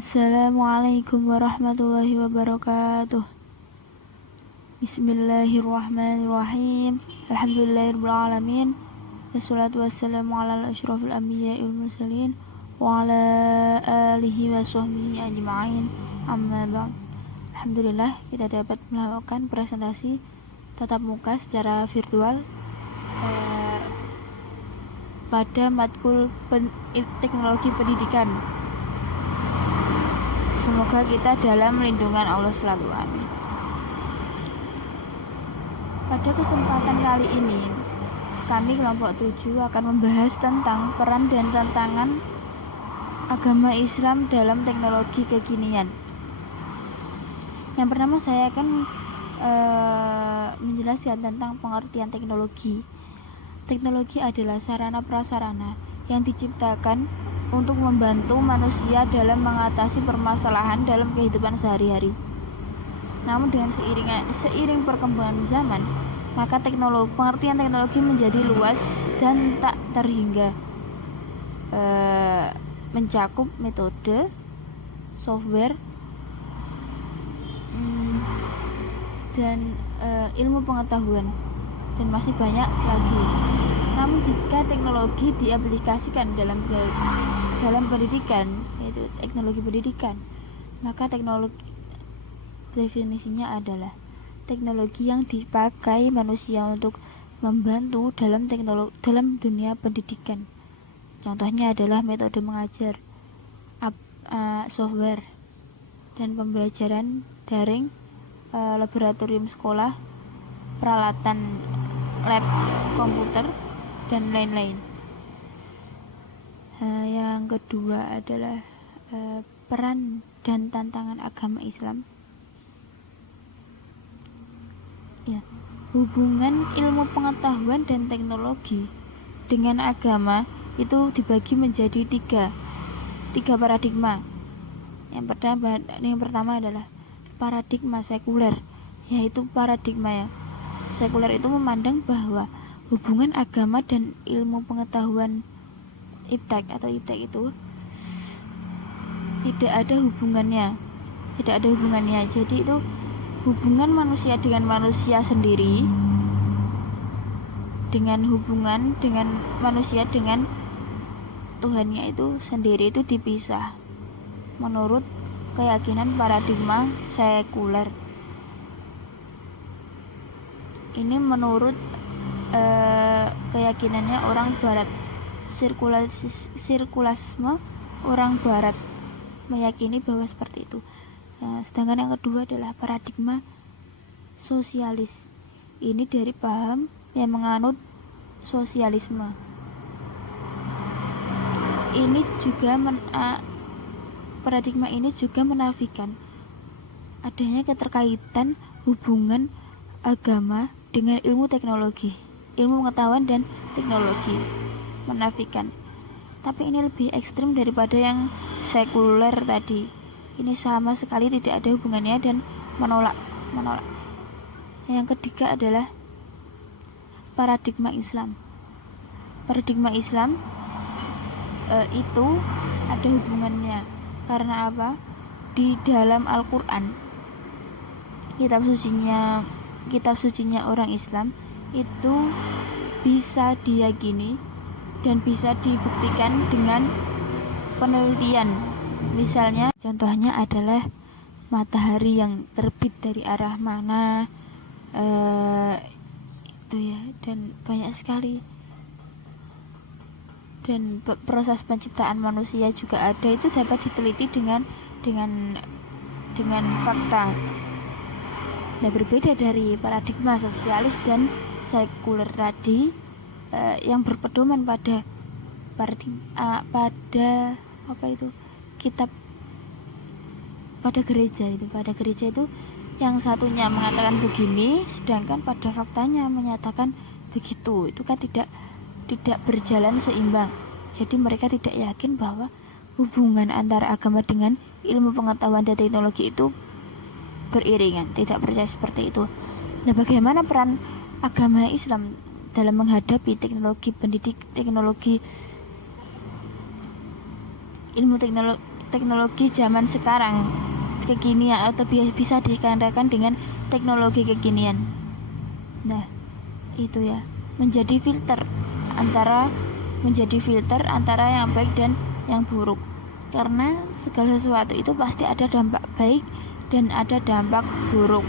Assalamualaikum warahmatullahi wabarakatuh. Bismillahirrahmanirrahim. Alhamdulillahirrahmanirrahim. Wassalatu wassalamu ala asyrafil anbiya'i wal mursalin wa ala alihi wa sahbihi ajma'in. Amma ba'd. Alhamdulillah kita dapat melakukan presentasi tatap muka secara virtual pada matkul teknologi pendidikan. Semoga kita dalam lindungan Allah selalu, amin. Pada kesempatan kali ini, kami kelompok 7 akan membahas tentang peran dan tantangan agama Islam dalam teknologi kekinian. Yang pertama saya akan menjelaskan tentang pengertian teknologi. Teknologi adalah sarana prasarana yang diciptakan untuk membantu manusia dalam mengatasi permasalahan dalam kehidupan sehari-hari. Namun dengan seiring perkembangan zaman, maka pengertian teknologi menjadi luas dan tak terhingga, mencakup metode, software, dan ilmu pengetahuan, dan masih banyak lagi. Namun jika teknologi diaplikasikan dalam pendidikan, yaitu teknologi pendidikan, maka teknologi definisinya adalah teknologi yang dipakai manusia untuk membantu dalam dunia pendidikan. Contohnya adalah metode mengajar, software, dan pembelajaran daring, laboratorium sekolah, peralatan lab komputer, dan lain-lain. Yang kedua adalah peran dan tantangan agama Islam. Ya, hubungan ilmu pengetahuan dan teknologi dengan agama itu dibagi menjadi tiga paradigma. Yang pertama adalah paradigma sekuler, yaitu paradigma sekuler itu memandang bahwa hubungan agama dan ilmu pengetahuan iptek itu tidak ada hubungannya. Jadi itu hubungan manusia dengan manusia sendiri, dengan hubungan dengan manusia dengan Tuhannya itu sendiri itu dipisah menurut keyakinan paradigma sekuler. Ini menurut keyakinannya orang barat, sirkulasme orang barat meyakini bahwa seperti itu. Sedangkan yang kedua adalah paradigma sosialis. Ini dari paham yang menganut sosialisme. Paradigma ini juga menafikan adanya keterkaitan hubungan agama dengan ilmu pengetahuan dan teknologi, menafikan. Tapi ini lebih ekstrim daripada yang sekuler tadi. Ini sama sekali tidak ada hubungannya dan menolak. Yang ketiga adalah paradigma Islam. Paradigma Islam itu ada hubungannya. Karena apa? Di dalam Al-Quran, kitab sucinya orang Islam, itu bisa diyakini dan bisa dibuktikan dengan penelitian. Misalnya, contohnya adalah matahari yang terbit dari arah mana, dan banyak sekali. Dan proses penciptaan manusia juga ada, itu dapat diteliti dengan fakta. Nah, berbeda dari paradigma sosialis dan sekuler tadi, yang berpedoman pada gereja itu yang satunya mengatakan begini, sedangkan pada faktanya menyatakan begitu. Itu kan tidak berjalan seimbang. Jadi mereka tidak yakin bahwa hubungan antara agama dengan ilmu pengetahuan dan teknologi itu beriringan, tidak percaya seperti itu. Nah, bagaimana peran agama Islam dalam menghadapi ilmu teknologi zaman sekarang kekinian, atau bisa dikatakan dengan teknologi kekinian. Nah, itu ya, menjadi filter antara yang baik dan yang buruk. Karena segala sesuatu itu pasti ada dampak baik dan ada dampak buruk.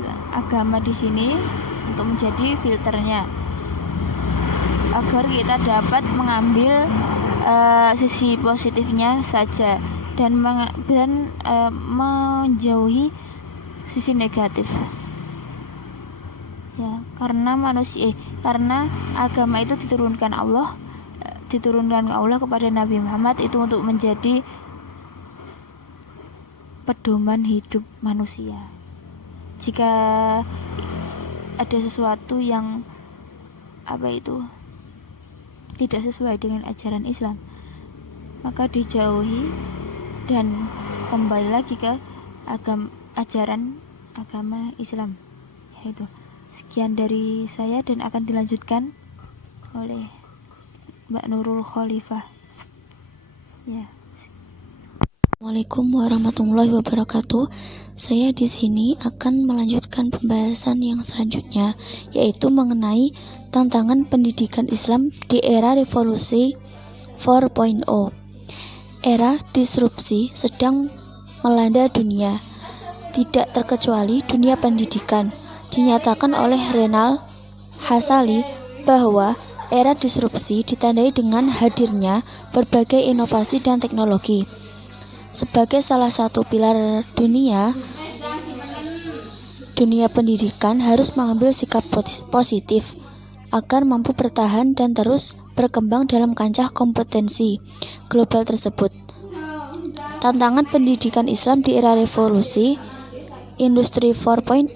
Nah, agama di sini untuk menjadi filternya agar kita dapat mengambil sisi positifnya saja dan menjauhi sisi negatif. Ya, karena agama itu diturunkan Allah kepada Nabi Muhammad itu untuk menjadi pedoman hidup manusia. Jika ada sesuatu yang tidak sesuai dengan ajaran Islam, maka dijauhi dan kembali lagi ke ajaran agama Islam. Yaitu sekian dari saya dan akan dilanjutkan oleh Mbak Nurul Khalifah. Ya. Assalamualaikum warahmatullahi wabarakatuh. Saya di sini akan melanjutkan pembahasan yang selanjutnya, yaitu mengenai tantangan pendidikan Islam di era revolusi 4.0. Era disrupsi sedang melanda dunia, tidak terkecuali dunia pendidikan. Dinyatakan oleh Renal Hasali bahwa era disrupsi ditandai dengan hadirnya berbagai inovasi dan teknologi. Sebagai salah satu pilar dunia pendidikan harus mengambil sikap positif agar mampu bertahan dan terus berkembang dalam kancah kompetensi global tersebut. Tantangan pendidikan Islam di era revolusi industri 4.0,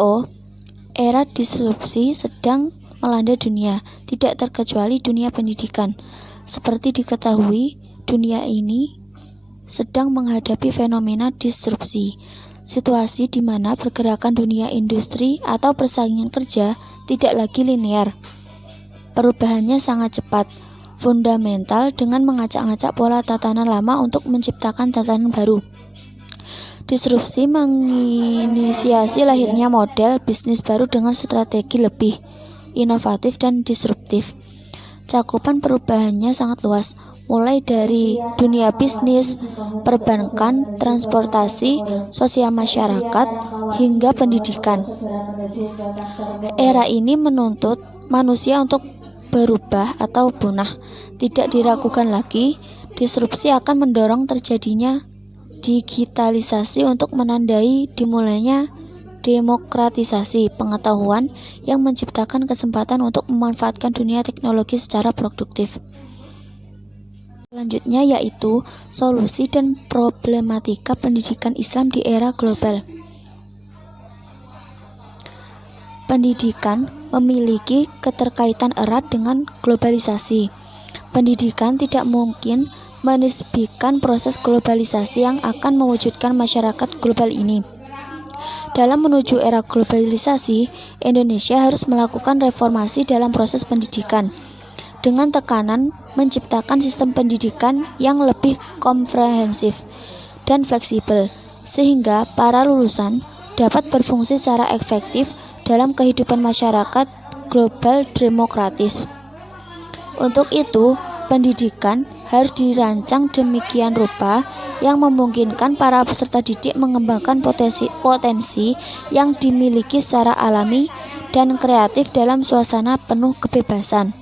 era disrupsi sedang melanda dunia, tidak terkecuali dunia pendidikan. Seperti diketahui, dunia ini sedang menghadapi fenomena disrupsi, situasi di mana pergerakan dunia industri atau persaingan kerja tidak lagi linear. Perubahannya sangat cepat, fundamental dengan mengacak-ngacak pola tatanan lama untuk menciptakan tatanan baru. Disrupsi menginisiasi lahirnya model bisnis baru dengan strategi lebih inovatif dan disruptif. Cakupan perubahannya sangat luas, mulai dari dunia bisnis, perbankan, transportasi, sosial masyarakat, hingga pendidikan. Era ini menuntut manusia untuk berubah atau punah. Tidak diragukan lagi, disrupsi akan mendorong terjadinya digitalisasi untuk menandai dimulainya demokratisasi pengetahuan yang menciptakan kesempatan untuk memanfaatkan dunia teknologi secara produktif. Selanjutnya yaitu solusi dan problematika pendidikan Islam di era global. Pendidikan memiliki keterkaitan erat dengan globalisasi. Pendidikan tidak mungkin menisbikan proses globalisasi yang akan mewujudkan masyarakat global ini. Dalam menuju era globalisasi, Indonesia harus melakukan reformasi dalam proses pendidikan dengan tekanan menciptakan sistem pendidikan yang lebih komprehensif dan fleksibel, sehingga para lulusan dapat berfungsi secara efektif dalam kehidupan masyarakat global demokratis. Untuk itu, pendidikan harus dirancang demikian rupa yang memungkinkan para peserta didik mengembangkan potensi yang dimiliki secara alami dan kreatif dalam suasana penuh kebebasan,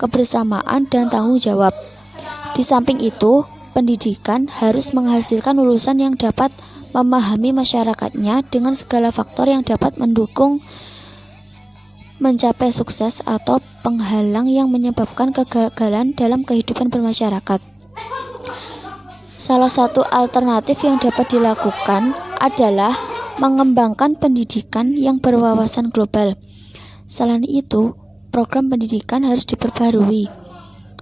kebersamaan, dan tanggung jawab. Di samping itu, pendidikan harus menghasilkan lulusan yang dapat memahami masyarakatnya dengan segala faktor yang dapat mendukung mencapai sukses atau penghalang yang menyebabkan kegagalan dalam kehidupan bermasyarakat. Salah satu alternatif yang dapat dilakukan adalah mengembangkan pendidikan yang berwawasan global. Selain itu, program pendidikan harus diperbarui,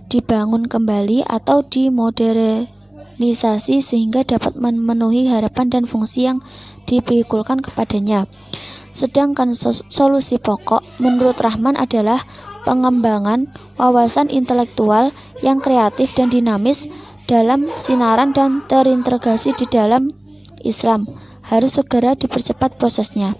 dibangun kembali atau dimodernisasi sehingga dapat memenuhi harapan dan fungsi yang dipikulkan kepadanya. Sedangkan solusi pokok menurut Rahman adalah pengembangan wawasan intelektual yang kreatif dan dinamis dalam sinaran dan terintegrasi di dalam Islam harus segera dipercepat prosesnya.